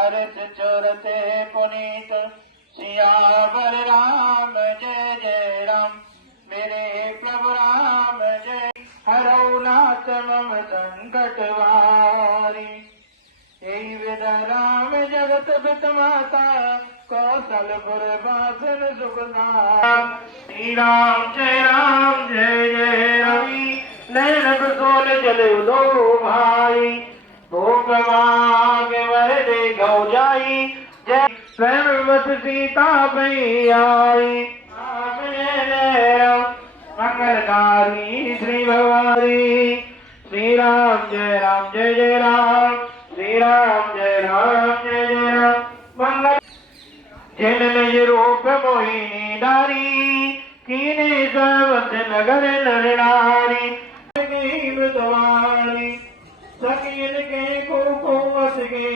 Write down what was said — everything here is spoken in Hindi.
हर्ष चोरते पुनीत सियावर राम जय जय राम। मेरे प्रभु राम जय। हरौ नाथ मम संकट वारी। यही विद राम जगत पित माता कौशलपुर वासन सुखदाम। श्री राम जय जय रवि नैन सोल जल दो भाई। भोग मांग वर दे गौ जाई जय स्वयं वत सीता भई आई। मंगलकारी श्री भवानी। श्री राम जय जय राम। श्री राम जय जय राम। मंगल जिन निज रूप मोहिनी नारी कीने सर्वत नगर नर नारी। मृतवाणी सकीन के को वस के